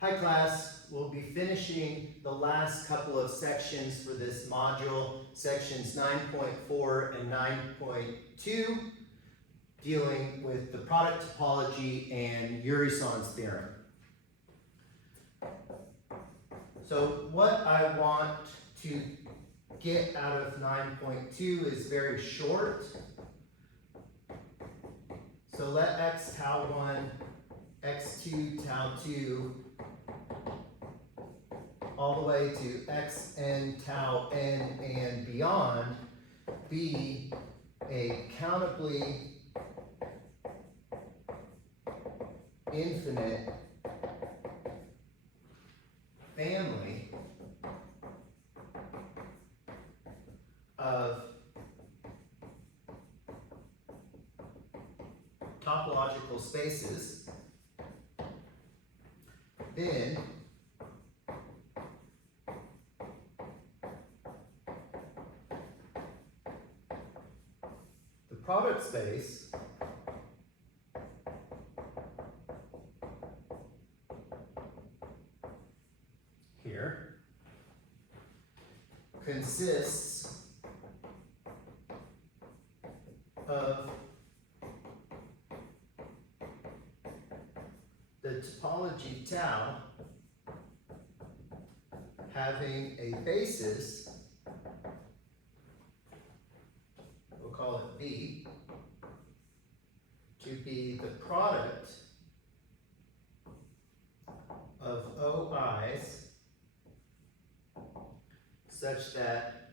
Hi class, we'll be finishing the last couple of sections for this module, sections 9.4 and 9.2, dealing with the product topology and Urysohn's theorem. So what I want to get out of 9.2 is very short. So let x tau 1, x2 tau 2, all the way to xn tau n and beyond be a countably infinite family of topological spaces, then the product space here consists of the topology tau having a basis, we'll call it B, to be the product of OIs such that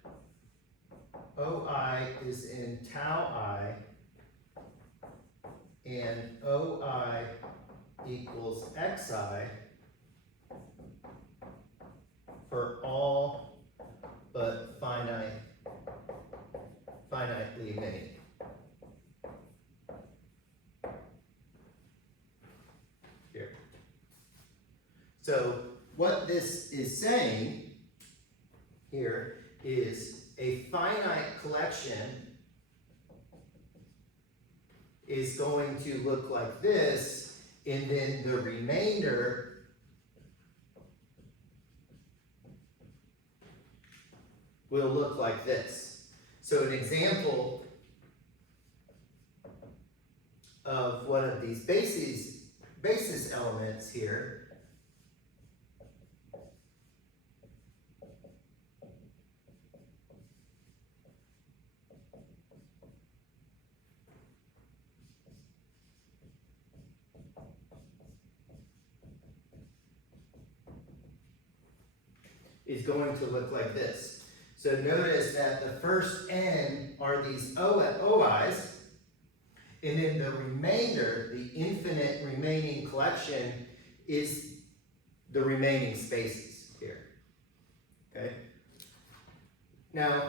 OI is in tau I and OI equals xi for all but finitely many. Here. So what this is saying here is a finite collection is going to look like this, and then the remainder will look like this. So an example of one of these basis elements here is going to look like this. So notice that the first n are these OIs, and then the remainder, the infinite remaining collection, is the remaining spaces here. Okay? Now,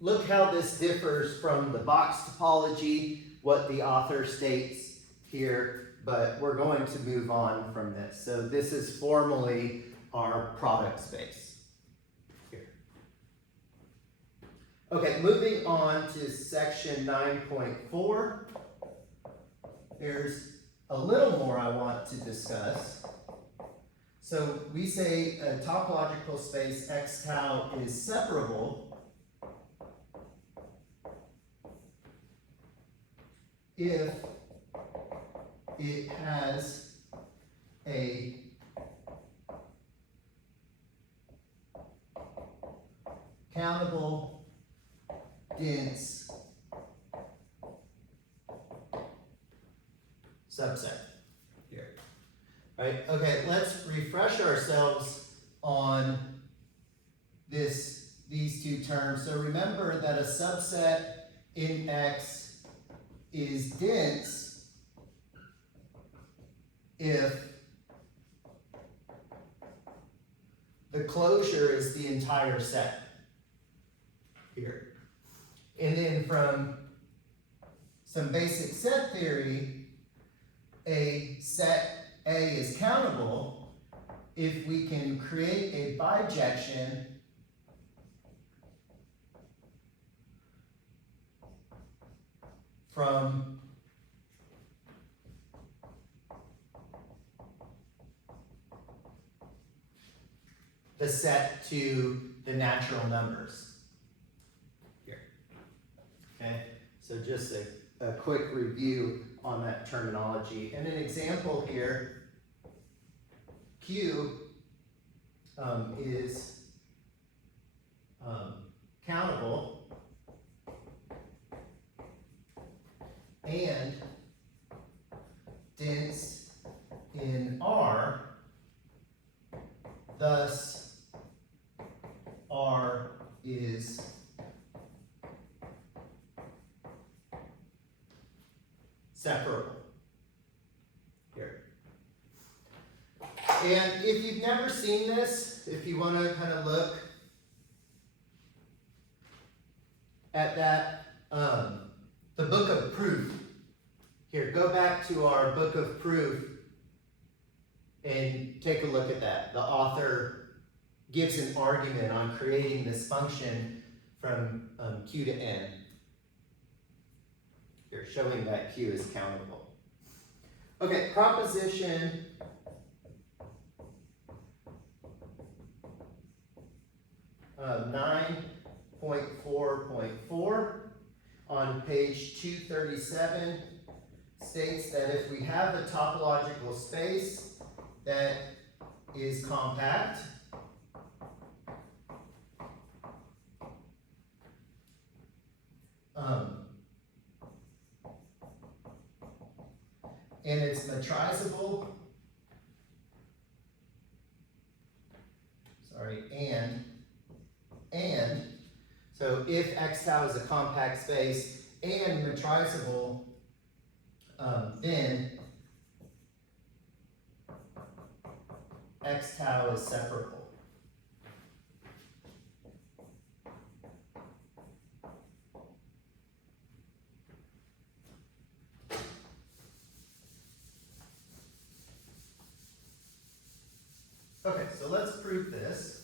look how this differs from the box topology, what the author states here, but we're going to move on from this. So this is formally our product space here. Okay, moving on to section 9.4. There's a little more I want to discuss. So we say a topological space x tau is separable if it has a countable dense subset here. Right? Okay, let's refresh ourselves on these two terms. So remember that a subset in X is dense if the closure is the entire set here. And then from some basic set theory, a set A is countable if we can create a bijection from the set to the natural numbers. Here. Okay, so just a quick review on that terminology. And an example here, Q is countable, and dense in R, thus R is separable. Here. And if you've never seen this, if you want to kind of look at that, the book of proof. Here, go back to our book of proof and take a look at that. The author gives an argument on creating this function from Q to N. Here, showing that Q is countable. Okay, proposition 9.4.4 on page 237 states that if we have a topological space that is compact, and it's metrizable, and so if x tau is a compact space and metrizable, then x tau is separable. Okay, so let's prove this.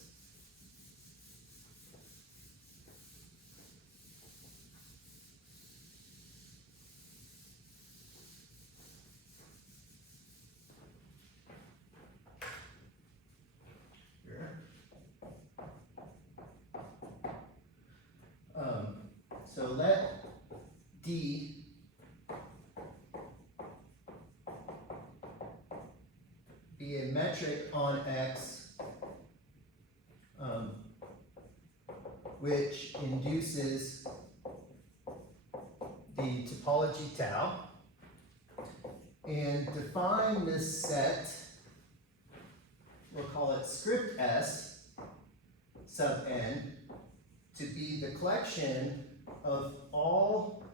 So let D be a metric on X which induces the topology tau, and define this set, we'll call it script S sub n, to be the collection of all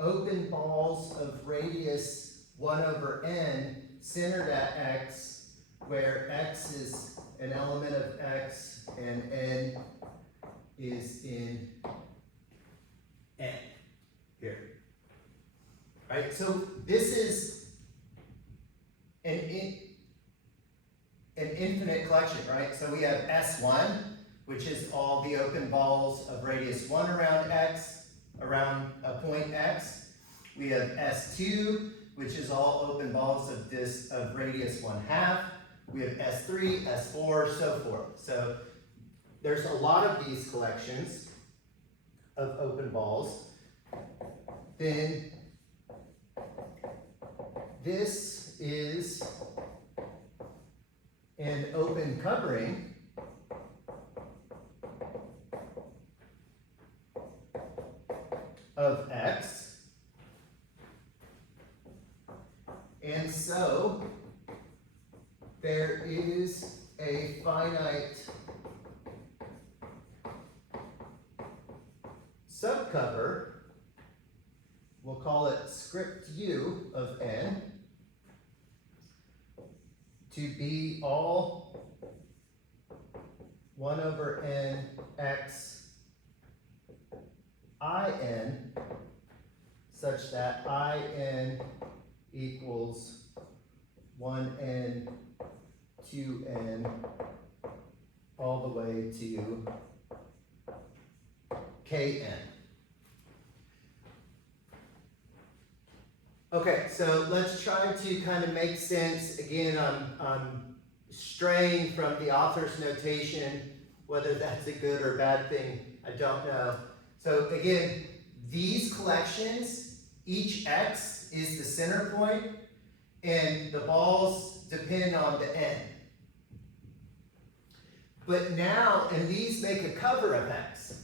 open balls of radius 1/n centered at X, where X is an element of X and N is in N. Here. Right? So this is an infinite collection, right? So we have S1, which is all the open balls of radius 1 around X, around a point X. We have S2, which is all open balls of radius 1/2. We have S3, S4, so forth. So there's a lot of these collections of open balls. Then this is an open covering of X. And so there is a finite subcover, we'll call it script U of N, to be all 1/n X IN, such that IN equals 1n, 2n, all the way to kn. Okay, so let's try to kind of make sense. Again, I'm straying from the author's notation. Whether that's a good or bad thing, I don't know. So again, these collections, each x is the center point, and the balls depend on the n. But now, and these make a cover of x.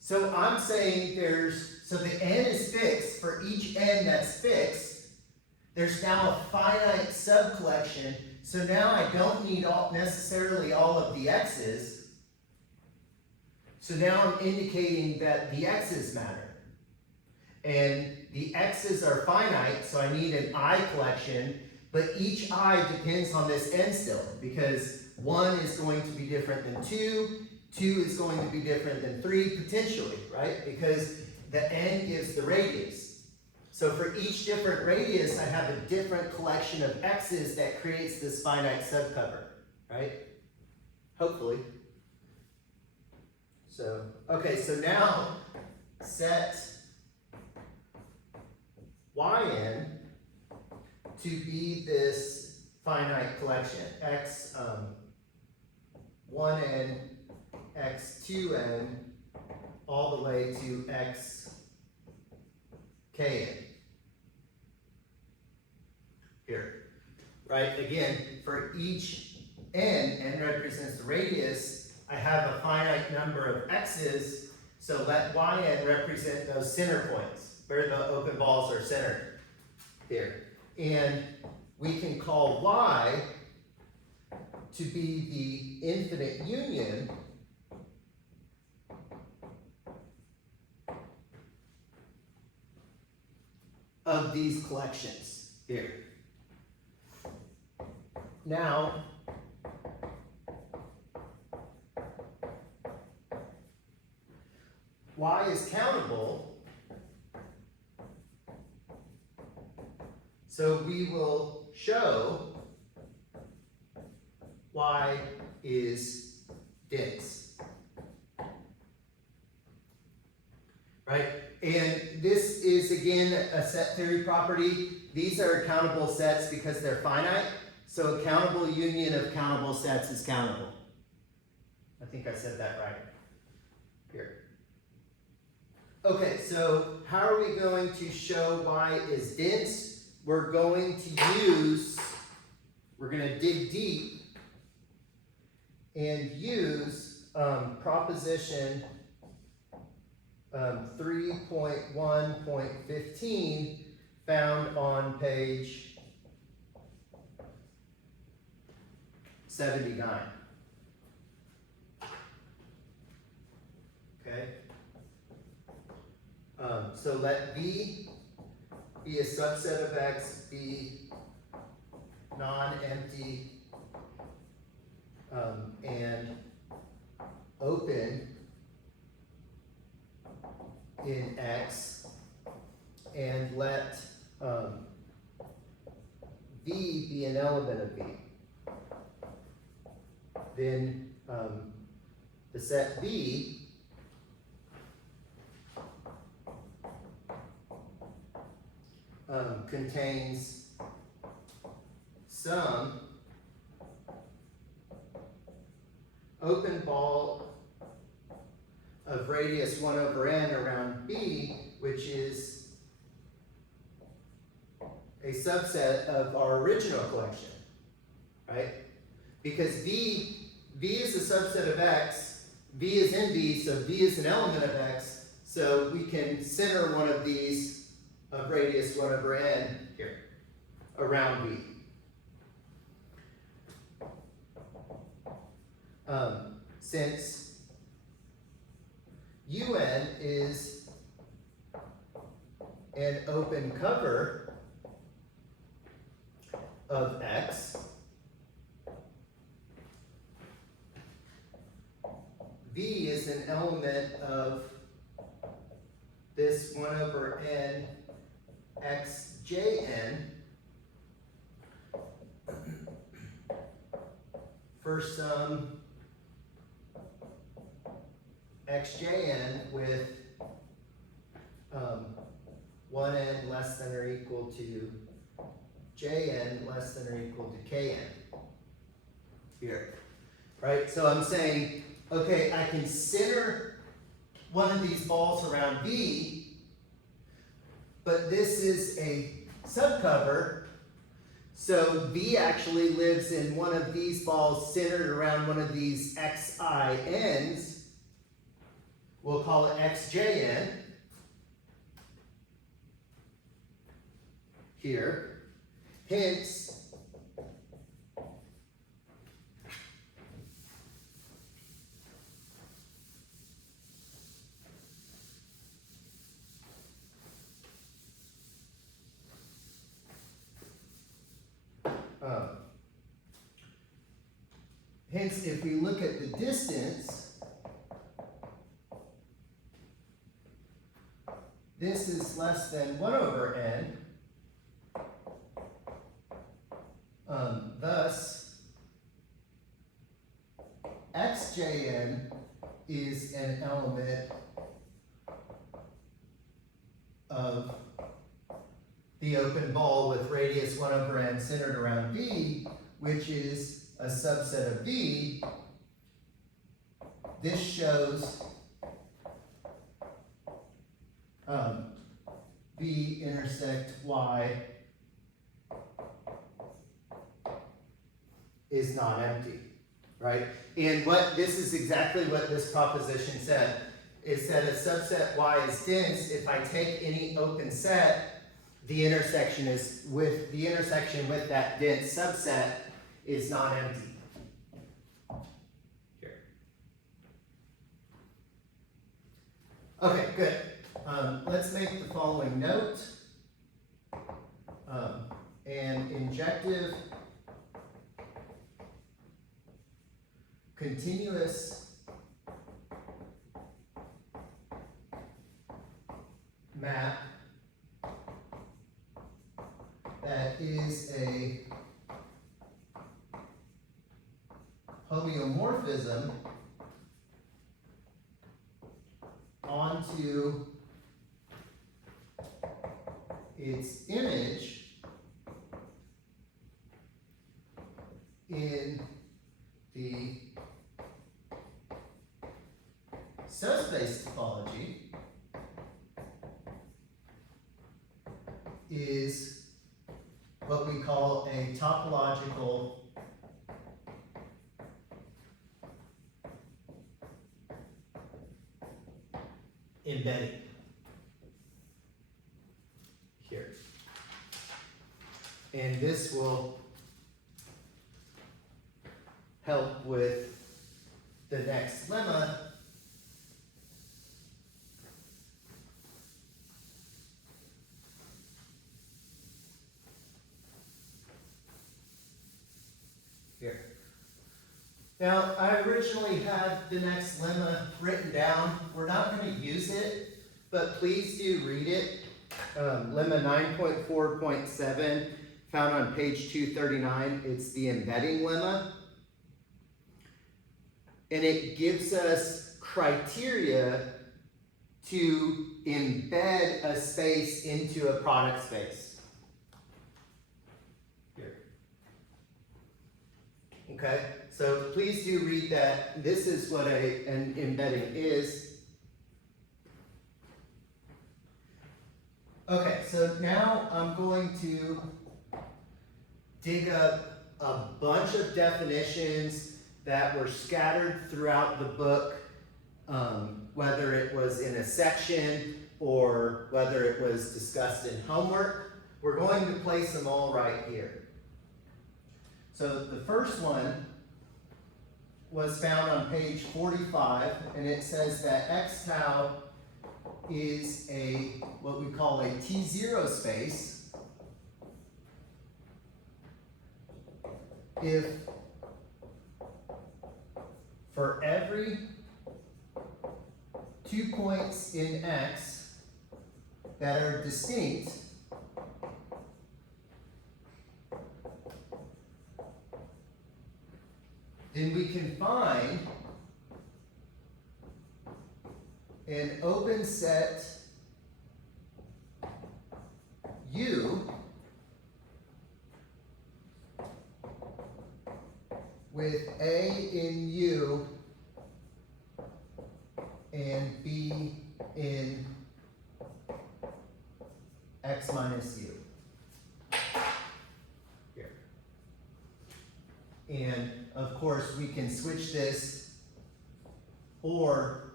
So I'm saying so the n is fixed. For each n that's fixed, there's now a finite subcollection. So now I don't need necessarily all of the x's. So now I'm indicating that the x's matter. And the x's are finite, so I need an I collection, but each I depends on this n still, because 1 is going to be different than 2, 2 is going to be different than 3, potentially, right? Because the n gives the radius. So for each different radius, I have a different collection of x's that creates this finite subcover, right? Hopefully. So, okay, so now set yn to be this finite collection, x 1n, x 2n, all the way to x kn. Here, right? Again, for each n represents the radius, I have a finite number of x's, so let yn represent those center points, where the open balls are centered, here. And we can call y to be the infinite union of these collections, here. Now, y is countable, so we will show y is dense. Right? And this is, again, a set theory property. These are countable sets because they're finite. So a countable union of countable sets is countable. I think I said that right. Here. Okay, so how are we going to show y is dense? We're going to dig deep and use proposition 3.1.15 found on page 79. Okay? So let V be a subset of X, be non-empty, and open in X, and let V be an element of V. Then the set V contains some open ball of radius 1 over n around B, which is a subset of our original collection, right? Because V is a subset of X, V is in V, so V is an element of X, so we can center one of these of radius 1 over n here, around V. Since UN is an open cover of X, V is an element of this 1 over n xjn for some xjn with 1n less than or equal to jn less than or equal to kn. here, right? So I'm saying, okay, I can center one of these balls around V, but this is a subcover, so V actually lives in one of these balls centered around one of these xi ends. We'll call it xjn here. Hence, if we look at the distance, this is less than 1 over n. Thus, xjn is an element of the open ball with radius 1 over n centered around V, which is a subset of V. This shows V intersect Y is not empty, right? And this is exactly what this proposition said. It said a subset Y is dense if I take any open set, the intersection with that dense subset is not empty. Here. Okay, good. Let's make the following note. An injective continuous map that is a homeomorphism onto its image in the subspace topology is what we call a topological embedding. Here. And this will help with the next lemma. Here. Now, I originally had the next lemma written down. We're not going to use it, but please do read it. Lemma 9.4.7, found on page 239. It's the embedding lemma. And it gives us criteria to embed a space into a product space. Here. Okay, so please do read that. This is what an embedding is. Okay, so now I'm going to dig up a bunch of definitions that were scattered throughout the book, whether it was in a section or whether it was discussed in homework. We're going to place them all right here. So the first one was found on page 45, and it says that x tau is what we call a T0 space if for every 2 points in X that are distinct, then we can find an open set U with A in U and B in x minus U. Here. And of course we can switch this, or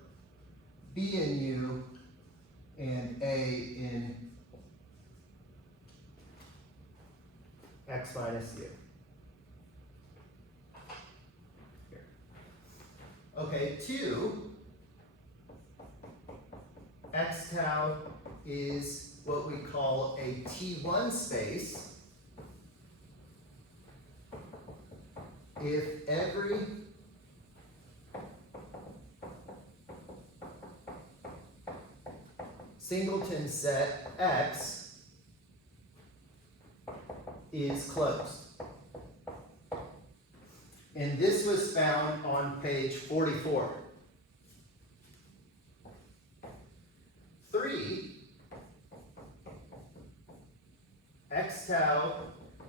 B in U and A in x minus U. Here. Okay, 2, x tau is what we call a T1 space if every singleton set X is closed. And this was found on page 44. 3, x tau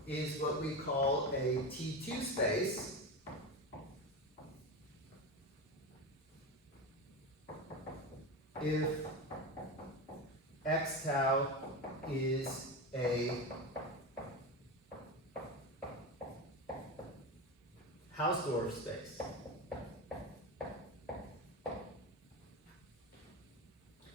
is what we call a T2 space if x tau is a Hausdorff space.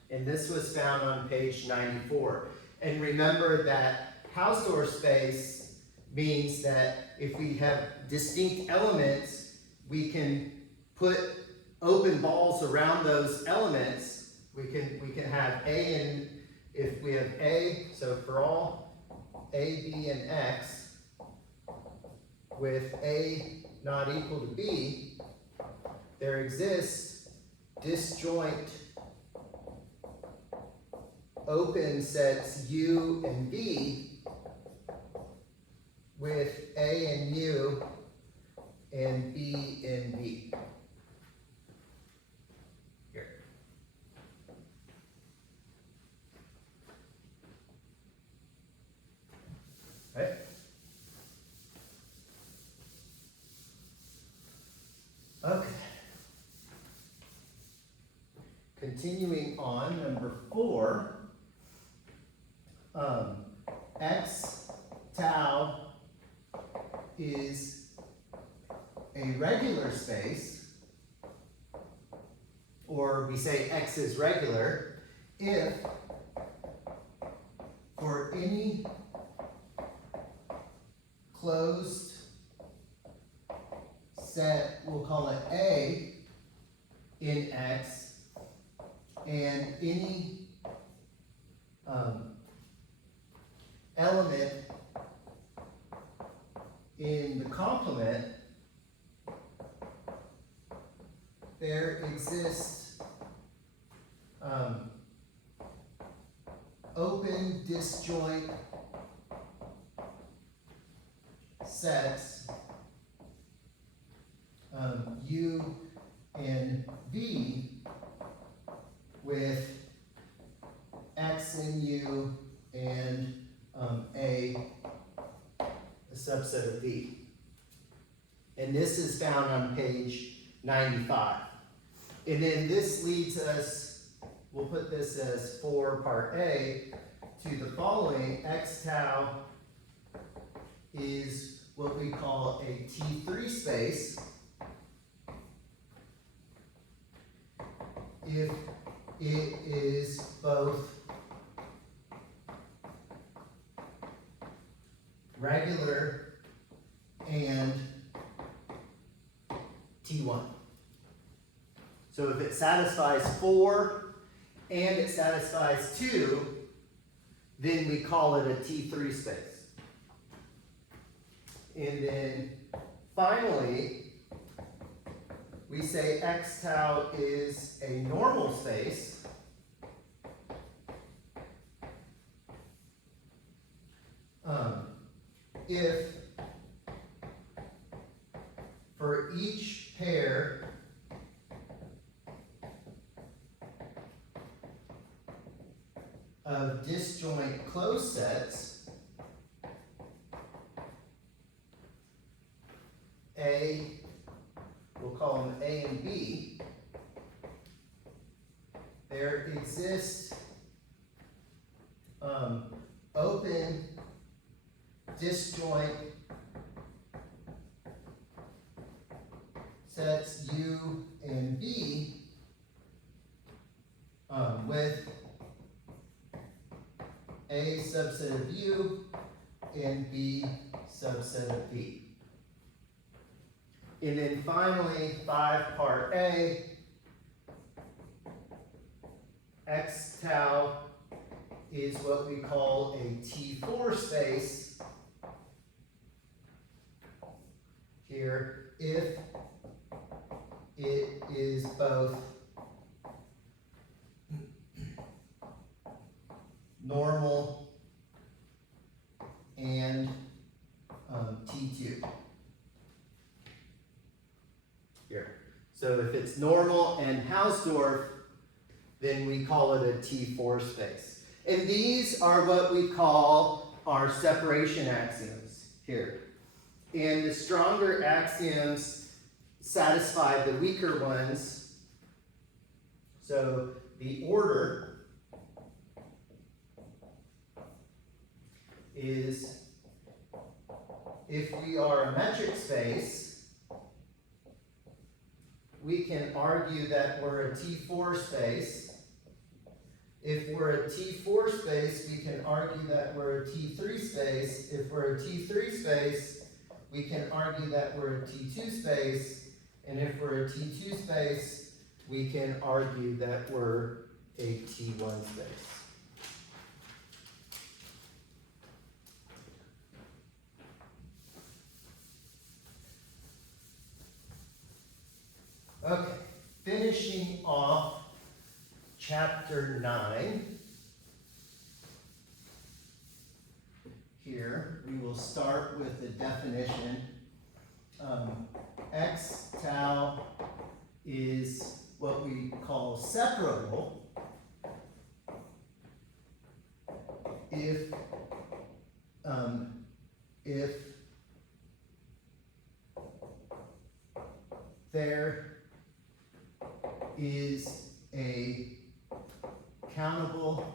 And this was found on page 94. And remember that Hausdorff space means that if we have distinct elements, we can put open balls around those elements. We can have A and if we have A, so for all A, B, and X, with A not equal to B, there exists disjoint open sets U and B with A and U and B and B. Here. Right? Okay. Continuing on, number 4. X tau is a regular space, or we say X is regular, if for any closed set, we'll call it A in X, and any element in the complement, there exists open disjoint sets U and V with X in U and a subset of V. And this is found on page 95. And then this leads us, we'll put this as 4 part A, to the following. X tau is what we call a T3 space if it is both regular and T1. So if it satisfies 4 and it satisfies 2, then we call it a T3 space. And then finally, we say X tau is a normal space if for each pair of disjoint closed sets, A call them A and B, there exist open disjoint sets U and B with A subset of U and B subset of B. And then finally, 5 part A, X tau is what we call a T4 space here if it is both normal and T2 here. So if it's normal and Hausdorff, then we call it a T4 space. And these are what we call our separation axioms here. And the stronger axioms satisfy the weaker ones. So the order is, if we are a metric space, we can argue that we're a T4 space. If we're a T4 space, we can argue that we're a T3 space. If we're a T3 space, we can argue that we're a T2 space. And if we're a T2 space, we can argue that we're a T1 space. Okay, finishing off chapter 9. Here, we will start with the definition. X tau is what we call separable if there is a countable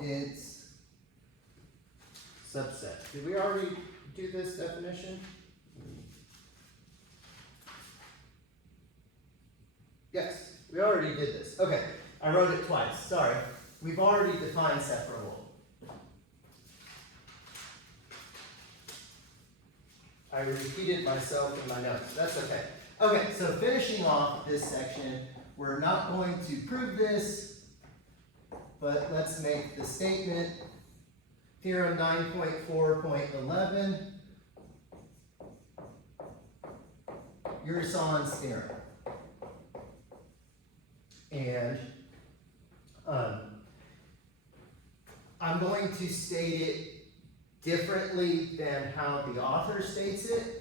dense subset. Did we already do this definition? Yes, we already did this. Okay, I wrote it twice. Sorry. We've already defined separable. I repeated myself in my notes. That's okay. Okay, so finishing off this section, we're not going to prove this, but let's make the statement. Theorem 9.4.11, Urysohn's theorem. And I'm going to state it differently than how the author states it.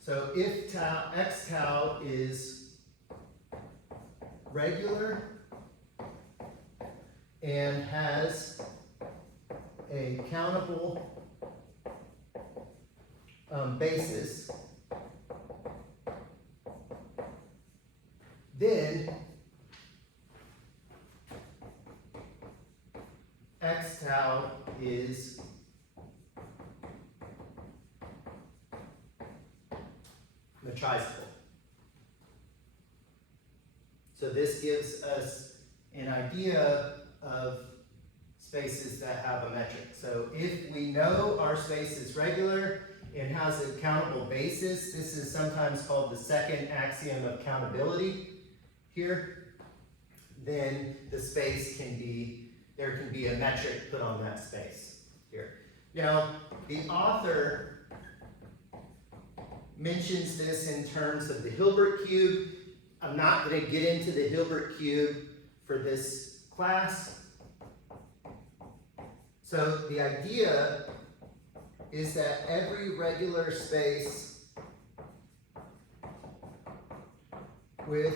So if tau, x tau is regular and has a countable basis, then x tau is metrizable. So this gives us an idea of spaces that have a metric. So if we know our space is regular and has a countable basis, this is sometimes called the second axiom of countability here, then the space can be, there can be a metric put on that space here. Now, the author mentions this in terms of the Hilbert cube. I'm not going to get into the Hilbert cube for this class. So the idea is that every regular space with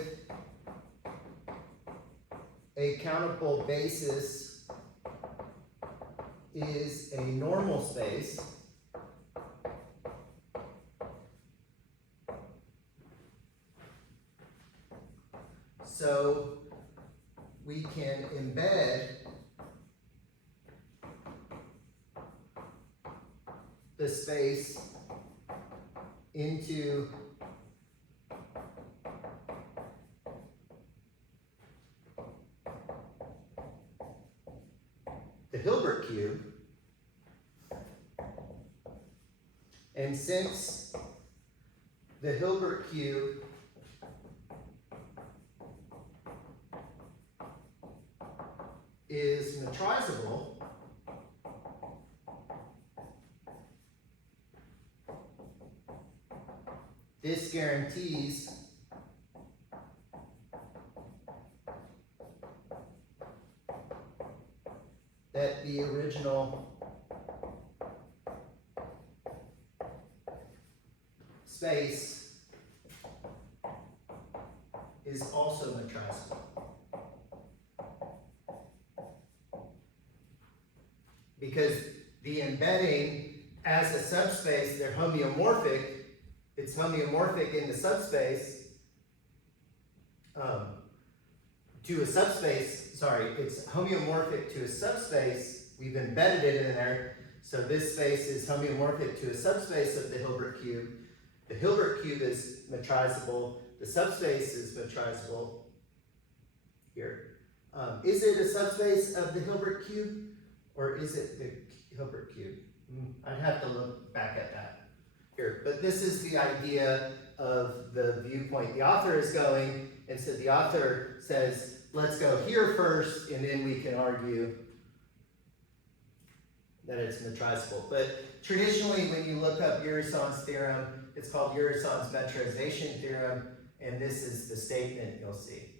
a countable basis is a normal space. the space into the Hilbert cube. And since the Hilbert cube is metrizable, this guarantees that the original space is also metrizable. Because the embedding as a subspace, they're homeomorphic. It's homeomorphic in the subspace to a subspace. Sorry, it's homeomorphic to a subspace. We've embedded it in there. So this space is homeomorphic to a subspace of the Hilbert cube. The Hilbert cube is metrizable. The subspace is metrizable here. Is it a subspace of the Hilbert cube, or is it the Hilbert cube? I'd have to look back at that here. But this is the idea of the viewpoint the author is going, and so the author says, let's go here first, and then we can argue that it's metrizable. But traditionally, when you look up Urysohn's theorem, it's called Urysohn's metrization theorem, and this is the statement you'll see.